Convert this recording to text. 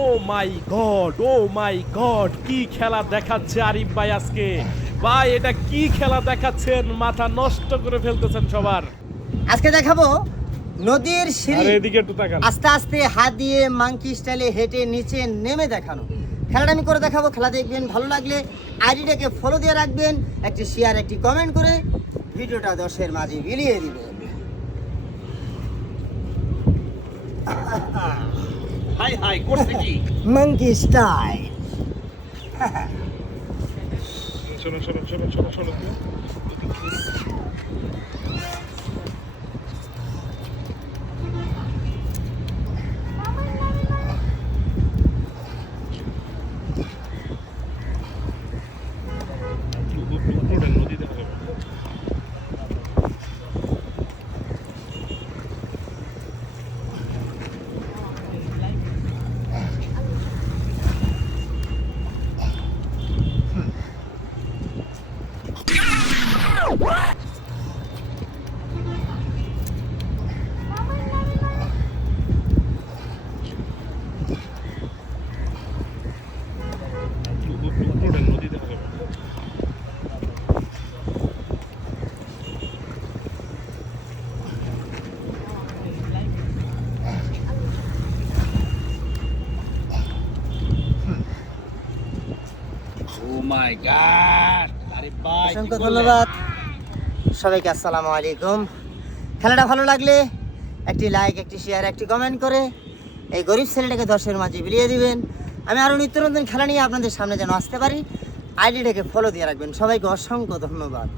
ও মাই god ও মাই god কি খেলা দেখাচ্ছে আরিফ ভাই আজকে? ভাই এটা কি খেলা দেখাচ্ছেন? মাথা নষ্ট করে ফেলতেছেন সবার। আজকে দেখাবো নদীর সিঁড়ি। এদিকে একটু তাকান। আস্তে আস্তে হাত দিয়ে মাংকি স্টাইলে হেঁটে নিচে নেমে দেখানো। খেলাটা আমি করে দেখাবো খেলা দেখবেন ভালো লাগলে আইডিটাকে ফলো দিয়ে রাখবেন একটি শেয়ার একটি কমেন্ট করে ভিডিওটা দশের মাঝে বিলিয়ে দিবেন। হাই হাই করছে কি? মাঙ্কি স্টাইল চলো চলো চলো চলো শোনো ও মাই গড অসংখ্য ধন্যবাদ। সবাইকে আসসালামু আলাইকুম। খেলাটা ভালো লাগলে একটি লাইক একটি শেয়ার একটি কমেন্ট করে এই গরিব ছেলেটাকে দর্শকের মাঝে বিলিয়ে দিবেন। আমি আরও নিত্য নতুন খেলা নিয়ে আপনাদের সামনে যেন আসতে পারি। আইডিটাকে ফলো দিয়ে রাখবেন। সবাইকে অসংখ্য ধন্যবাদ।